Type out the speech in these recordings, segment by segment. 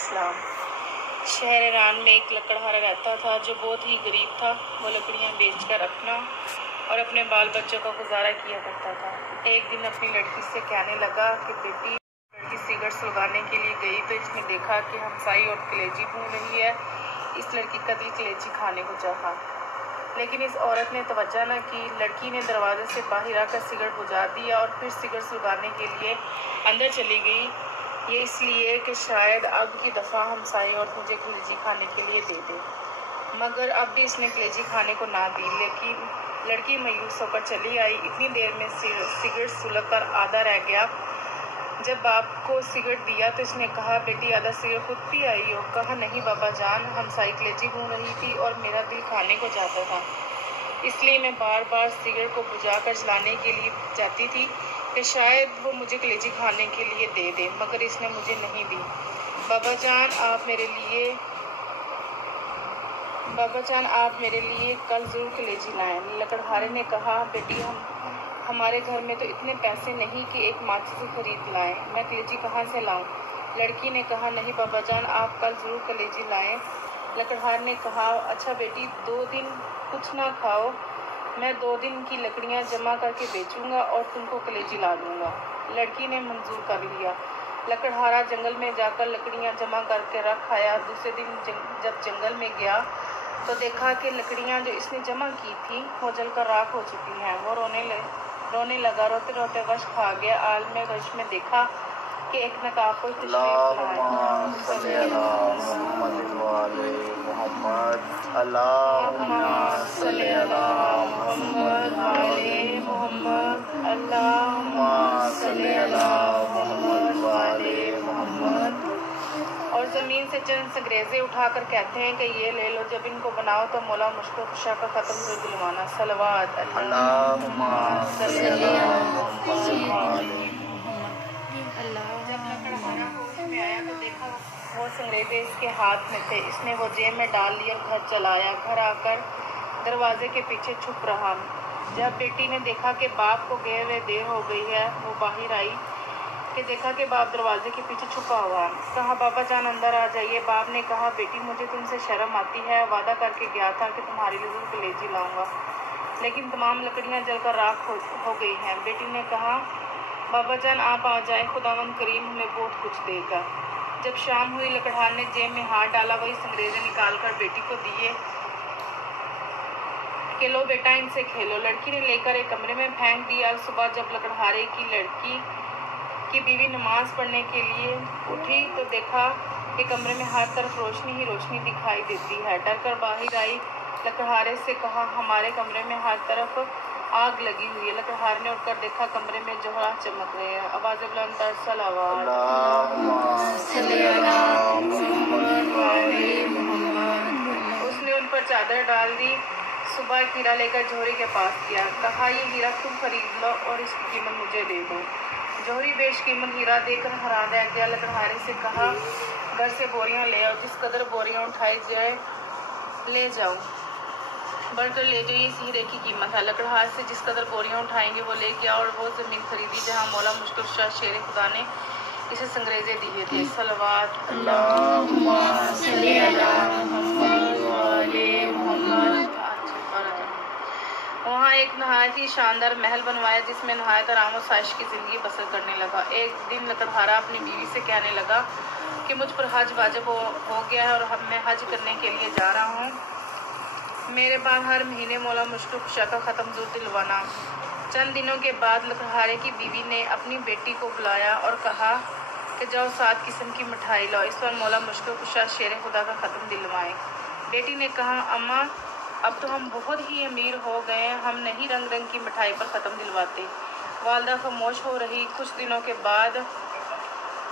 السلام۔ شہر ایران میں ایک لکڑہارا رہتا تھا جو بہت ہی غریب تھا۔ وہ لکڑیاں بیچ کر اپنا اور اپنے بال بچوں کا گزارا کیا کرتا تھا۔ ایک دن اپنی لڑکی سے کہنے لگا کہ بیٹی، لڑکی سگریٹ سلگانے کے لیے گئی تو اس نے دیکھا کہ ہمسائی اور کلیجی بھون رہی ہے۔ اس لڑکی قتل کلیجی کھانے کو چاہا، لیکن اس عورت نے توجہ نہ کی۔ لڑکی نے دروازے سے باہر آ کر سگریٹ بجھا دیا اور پھر سگریٹ سلگانے کے لیے اندر چلی گئی، یہ اس لیے کہ شاید اب کی دفعہ ہمسائی عورت مجھے کلیجی کھانے کے لیے دے دے۔ مگر اب بھی اس نے کلیجی کھانے کو نہ دی، لیکن لڑکی مایوس ہو کر چلی آئی۔ اتنی دیر میں سگریٹ سلگ کر آدھا رہ گیا۔ جب باپ کو سگریٹ دیا تو اس نے کہا، بیٹی آدھا سگریٹ خود پی آئی ہو؟ کہا، نہیں بابا جان، ہمسائی کلیجی بھون رہی تھی اور میرا دل کھانے کو چاہتا تھا، اس لیے میں بار بار سگریٹ کو بجھا کر جلانے کے لیے جاتی تھی کہ شاید وہ مجھے کلیجی کھانے کے لیے دے دے، مگر اس نے مجھے نہیں دی۔ بابا جان آپ میرے لیے کل ضرور کلیجی لائیں۔ لکڑہارے نے کہا، بیٹی ہمارے گھر میں تو اتنے پیسے نہیں کہ ایک ماچس خرید لائیں، میں کلیجی کہاں سے لاؤں؟ لڑکی نے کہا، نہیں بابا جان آپ کل ضرور کلیجی لائیں۔ لکڑہار نے کہا، اچھا بیٹی 2 دن کچھ نہ کھاؤ، میں 2 دن کی لکڑیاں جمع کر کے بیچوں گا اور تم کو کلیجی لا دوں گا۔ لڑکی نے منظور کر لیا۔ لکڑہارا جنگل میں جا کر لکڑیاں جمع کر کے رکھ آیا۔ دوسرے دن جب جنگل میں گیا تو دیکھا کہ لکڑیاں جو اس نے جمع کی تھیں وہ جل کر راکھ ہو چکی ہیں۔ وہ رونے لگا، روتے روتے غش کھا گیا۔ عالم غش میں دیکھا کہ ایک نقاب کو تشریف لائے۔ اللہم صلی علی محمد وعلی محمد، اللہم صلی علی محمد وعلی محمد، اللہم صلی علی محمد وعلی محمد۔ اور زمین سے چند سنگریزے اٹھا کر کہتے ہیں کہ یہ لے لو، جب ان کو بناؤ تو مولا مشکل کشا کا ختم کر دلوانا۔ صلوات اللہم صلی علی محمد وعلی محمد۔ جب لکڑہارا ہوش میں آیا تو دیکھا وہ سنگریزے اس کے ہاتھ میں تھے۔ اس نے وہ جیب میں ڈال لی اور گھر چلا آیا۔ گھر آ کر دروازے کے پیچھے چھپ رہا۔ جب بیٹی نے دیکھا کہ باپ کو گئے ہوئے دیر ہو گئی ہے، وہ باہر آئی کہ دیکھا کہ باپ دروازے کے پیچھے چھپا ہوا۔ کہا، بابا جان اندر آ جائیے۔ باپ نے کہا، بیٹی مجھے تم سے شرم آتی ہے، وعدہ کر کے گیا تھا کہ تمہارے لیے ضرور کلیجی لاؤں گا، لیکن تمام لکڑیاں جل کر راکھ ہو گئی ہیں۔ بیٹی نے کہا، بابا جان آپ آ جائیں، خداوند کریم ہمیں بہت کچھ دے گا۔ جب شام ہوئی لکڑہار نے جیب میں ہاتھ ڈالا، وہی سنگریزے نکال کر بیٹی کو دیے کہ لو بیٹا ان سے کھیلو۔ لڑکی نے لے کر ایک کمرے میں پھینک دیا۔ صبح جب لکڑہارے کی لڑکی کی بیوی نماز پڑھنے کے لیے اٹھی تو دیکھا کہ کمرے میں ہر طرف روشنی ہی روشنی دکھائی دیتی ہے۔ ڈر کر باہر آئی، لکڑہارے سے کہا، ہمارے کمرے میں ہر طرف آگ لگی ہوئی ہے۔ لکڑہار نے اٹھ کر دیکھا کمرے میں جوہرات چمک رہے ہیں۔ آواز بلند تر، صلوات اللہم صلی علی محمد وعلی محمد۔ اس نے ان پر چادر ڈال دی۔ صبح ایک ہیرا لے کر جوہری کے پاس کیا، کہا، یہ ہیرا تم خرید لو اور اس کی قیمت مجھے دے دو۔ جوہری بیش قیمت ہیرا دے کر حیران رہ گیا۔ لکڑہارے سے کہا، گھر سے بوریاں لے آؤ، جس قدر بوریاں اٹھائی جائے لے جاؤ، بڑھ کر لے جاؤ، یہ اس ہیرے کی قیمت ہے۔ لکڑہار سے جس قدر بوریاں اٹھائیں گے وہ لے کے آؤ۔ اور وہ زمین خریدی جہاں مولا مشکل کشا شیر خدا نے اسے سنگریزے دیے تھے۔ صلوات اللہم صلی علی محمد وعلی محمد۔ وہاں ایک نہایت ہی شاندار محل بنوایا جس میں نہایت آرام و عائش کی زندگی بسر کرنے لگا۔ ایک دن لکڑہارا اپنی بیوی سے کہنے لگا کہ مجھ پر حج واجب ہو گیا ہے اور میں حج کرنے کے لیے جا رہا ہوں، میرے بعد ہر مہینے مولا مشکل کشا کا ختم ضرور دلوانا۔ چند دنوں کے بعد لکڑہارے کی بیوی نے اپنی بیٹی کو بلایا اور کہا کہ جاؤ 7 قسم کی مٹھائی لاؤ، اس پر مولا مشکل کشا شیر خدا کا ختم دلوائیں۔ بیٹی نے کہا، اماں اب تو ہم بہت ہی امیر ہو گئے ہیں، ہم نہیں رنگ رنگ کی مٹھائی پر ختم دلواتے۔ والدہ خاموش ہو رہی۔ کچھ دنوں کے بعد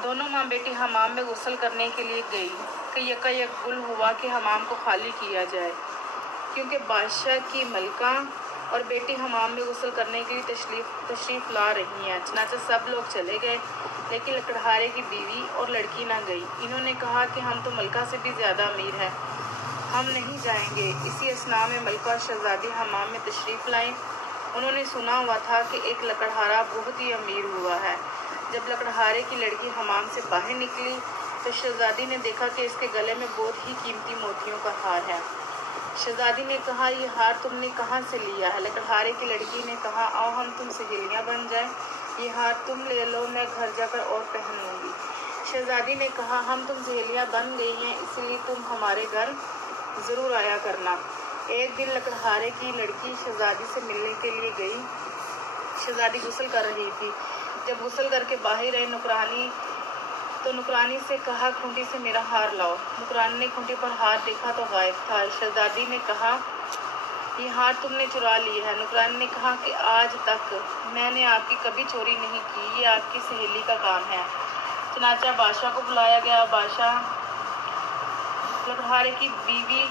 دونوں ماں بیٹی حمام میں غسل کرنے کے لیے گئی کہ یکایک گل ہوا کہ حمام کو خالی کیا جائے، کیونکہ بادشاہ کی ملکہ اور بیٹی حمام میں غسل کرنے کے لیے تشریف لا رہی ہیں۔ چنانچہ سب لوگ چلے گئے، لیکن لکڑہارے کی بیوی اور لڑکی نہ گئی۔ انہوں نے کہا کہ ہم تو ملکہ سے بھی زیادہ امیر ہیں، ہم نہیں جائیں گے۔ اسی اثناء میں ملکہ اور شہزادی حمام میں تشریف لائیں۔ انہوں نے سنا ہوا تھا کہ ایک لکڑہارا بہت ہی امیر ہوا ہے۔ جب لکڑہارے کی لڑکی حمام سے باہر نکلی تو شہزادی نے دیکھا کہ اس کے گلے میں بہت ہی قیمتی موتیوں کا ہار ہے۔ شہزادی نے کہا یہ ہار تم نے کہاں سے لیا ہے؟ لکڑہارے کی لڑکی نے کہا آؤ ہم تم سہیلیاں بن جائیں، یہ ہار تم لے لو، میں گھر جا کر اور پہن لوں گی۔ شہزادی نے کہا ہم تم سہیلیاں بن گئی ہیں، اس لیے تم ہمارے گھر ضرور آیا کرنا۔ ایک دن لکڑہارے کی لڑکی شہزادی سے ملنے کے لیے گئی۔ شہزادی غسل کر رہی تھی۔ جب غسل کر کے باہر آئی نوکرانی سے کہا کھونٹی سے میرا ہار لاؤ۔ نوکرانی نے کھونٹی پر ہار دیکھا تو غائب تھا۔ شہزادی نے کہا یہ ہار تم نے چرا لی ہے۔ نوکرانی نے کہا کہ آج تک میں نے آپ کی کبھی چوری نہیں کی، یہ آپ کی سہیلی کا کام ہے۔ چنانچہ بادشاہ کو بلایا گیا۔ بادشاہ لکڑہارے کی بیوی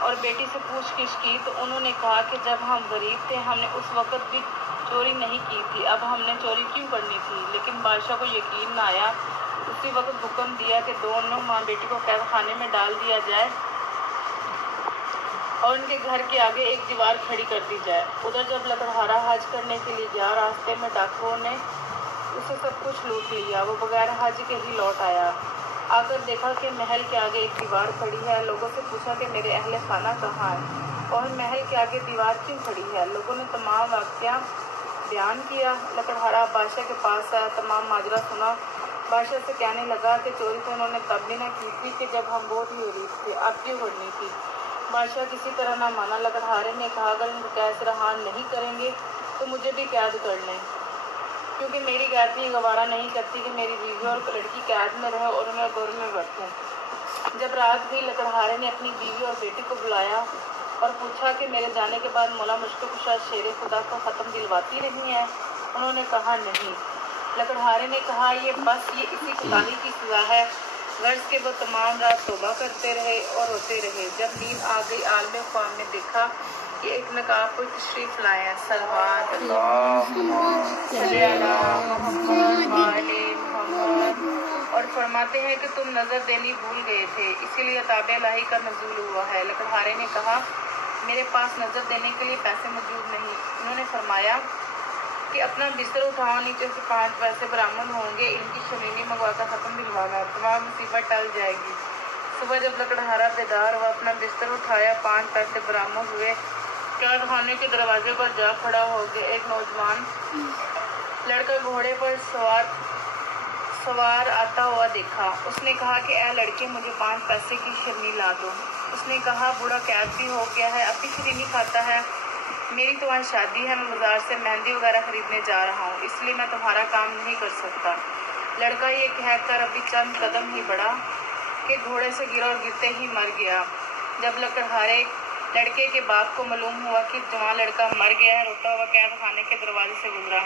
اور بیٹی سے پوچھ گچھ کی تو انہوں نے کہا کہ جب ہم غریب تھے ہم نے اس وقت بھی چوری نہیں کی تھی، اب ہم نے چوری کیوں کرنی تھی؟ لیکن بادشاہ کو یقین نہ آیا۔ اسی وقت حکم دیا کہ دونوں ماں بیٹی کو قید خانے میں ڈال دیا جائے اور ان کے گھر کے آگے ایک دیوار کھڑی کر دی جائے۔ ادھر جب لکڑہارا حج کرنے کے لیے گیا، راستے میں ڈاکوؤں نے اسے سب کچھ لوٹ لیا۔ وہ بغیر حج کے ہی لوٹ آیا۔ آ کر دیکھا کہ محل کے آگے ایک دیوار کھڑی ہے۔ لوگوں سے پوچھا کہ میرے اہل خانہ کہاں ہے اور محل کے آگے دیوار کیوں کھڑی ہے؟ لوگوں نے تمام واقعہ بیان کیا۔ لکڑہارا بادشاہ کے پاس آیا، تمام ماجرا سنا۔ بادشاہ سے کہنے لگا کہ چوری تو انہوں نے تب بھی نہ کی تھی کہ جب ہم بہت ہی غریب تھے، اب کیوں کرنی تھی؟ بادشاہ کسی طرح نہ مانا۔ لکڑہارے نے کہا اگر ان کو قید سے رہا نہیں کریں گے تو مجھے بھی قید کر لیں، کیونکہ میری غیرتی یہ گوارا نہیں کرتی کہ میری بیوی اور لڑکی قید میں رہے اور میں غور میں برتوں۔ جب رات ہوئی لکڑہارے نے اپنی بیوی اور بیٹی کو بلایا اور پوچھا کہ میرے جانے کے بعد مولا مشکل کشا شیر خدا کا ختم دلواتی نہیں ہے؟ انہوں نے کہا نہیں۔ لکڑہارے نے کہا یہ اسی کوتاہی کی سزا ہے، غرض کہ وہ تمام رات توبہ کرتے رہے اور روتے رہے۔ جب نیند آ گئی عالم خواب میں دیکھا کہ ایک نقاب کوئی تشریف لائے ہیں، صلوات صلی اللہ محمد وعلی محمد، اور فرماتے ہیں کہ تم نظر دینی بھول گئے تھے، اسی لیے عطاب الہی کا نزول ہوا ہے۔ لکڑہارے نے کہا میرے پاس نظر دینے کے لیے پیسے موجود نہیں۔ انہوں نے فرمایا کہ اپنا بستر اٹھاؤ، نیچے سے 5 پیسے برآمد ہوں گے، ان کی شمینی منگوا کر ختم دلوانا، تمام مصیبت ٹل جائے گی۔ صبح جب لکڑہارا بیدار ہوا، اپنا بستر اٹھایا، 5 پیسے برآمد ہوئے، قید خانے کے دروازے پر جا کھڑا ہو گیا۔ ایک نوجوان لڑکا گھوڑے پر سوار آتا ہوا دیکھا۔ اس نے کہا کہ اے لڑکے مجھے 5 پیسے کی شرنی لا دو۔ اس نے کہا بوڑھا قید بھی ہو گیا ہے، اب بھی شرنی کھاتا ہے؟ میری تو آج شادی ہے، میں بازار سے مہندی وغیرہ خریدنے جا رہا ہوں، اس لیے میں تمہارا کام نہیں کر سکتا۔ لڑکا یہ کہہ کر ابھی چند قدم ہی بڑھا کہ گھوڑے سے گرا اور گرتے ہی مر گیا۔ جب لکڑہارے لڑکے کے باپ کو معلوم ہوا کہ جوان لڑکا مر گیا ہے، روتا ہوا قید خانے کے دروازے سے گزرا۔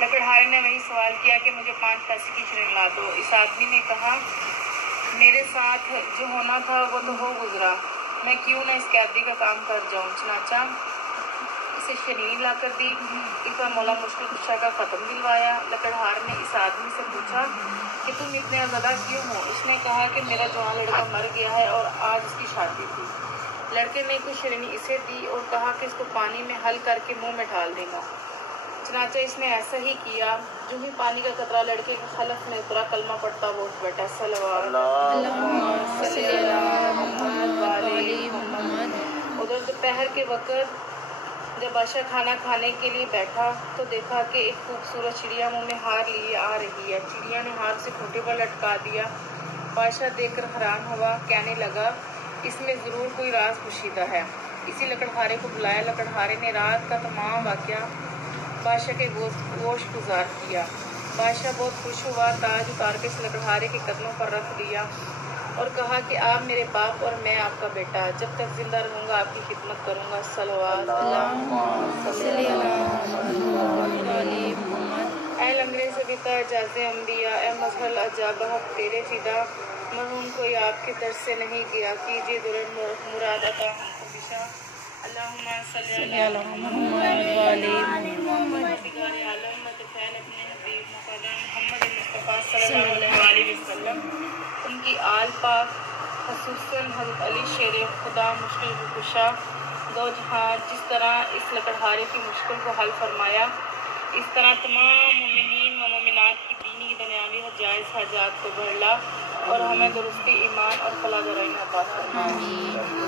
لکڑہارے نے وہی سوال کیا کہ مجھے 5 پیسے کی شرنی لا دو۔ اس آدمی نے کہا میرے ساتھ جو ہونا تھا وہ تو ہو گزرا، میں کیوں نہ اس قیدی کا کام کر جاؤں؟ چنانچہ اسے شرنی لا کر دی، اس پر مولا مشکل کشا کا ختم دلوایا۔ لکڑہار نے اس آدمی سے پوچھا کہ تم اتنے زیادہ کیوں ہو؟ اس نے کہا کہ میرا جوان لڑکا مر گیا ہے اور آج اس کی شادی تھی۔ لڑکے نے کچھ شرنی اسے دی اور کہا کہ اس کو پانی میں حل کر کے منہ میں ڈال دینا۔ چنانچہ اس نے ایسا ہی کیا۔ جو ہی پانی کا قطرہ لڑکے کے خلف میں اترا، کلمہ پڑھتا وہ اٹھ بیٹھا، صلوات صلی اللہ محمد وعلی محمد۔ ادھر دوپہر کے وقت جب بادشاہ کھانا کھانے کے لیے بیٹھا تو دیکھا کہ ایک خوبصورت چڑیا منہ میں ہار لیے آ رہی ہے۔ چڑیا نے ہار سے کھوٹے پر لٹکا دیا۔ بادشاہ دیکھ کر حیران ہوا، کہنے لگا اس میں ضرور کوئی راز پوشیدہ ہے۔ اسی لکڑہارے کو بلایا۔ لکڑہارے نے رات کا تمام واقعہ بادشاہ کے گوش گزار کیا۔ بادشاہ بہت خوش ہوا، تاج اتار کے اس لکڑہارے کے قدموں پر رکھ دیا اور کہا کہ آپ میرے باپ اور میں آپ کا بیٹا، جب تک زندہ رہوں گا آپ کی خدمت کروں گا، صلوات صلی اللہ علیہ محمد۔ اے لنگڑے سے بتا اعجاز انبیاء، اے مظہر العجاب حق تیرے فدا، مرحوم کوئی آپ کے در سے نہیں گیا، کیجیے درد مراد عطا ہم کو بشا، اللہم صلی اللہ محمد وعلی محمد۔ بگار عالم متفیل اپنے حبیب مقدم محمد مصطفیٰ صلی اللہ علیہ وسلم، ان کی آل پاک، خصوصاً حضرت علی شیر خدا مشکل کشا دو جہاں، جس طرح اس لکڑہارے کی مشکل کو حل فرمایا، اس طرح تمام مومنین و مومنات کی دینی دنیاوی جائز حاجات کو بھرلا اور ہمیں درستی ایمان اور فلاح درائن عطا فرما. آمین.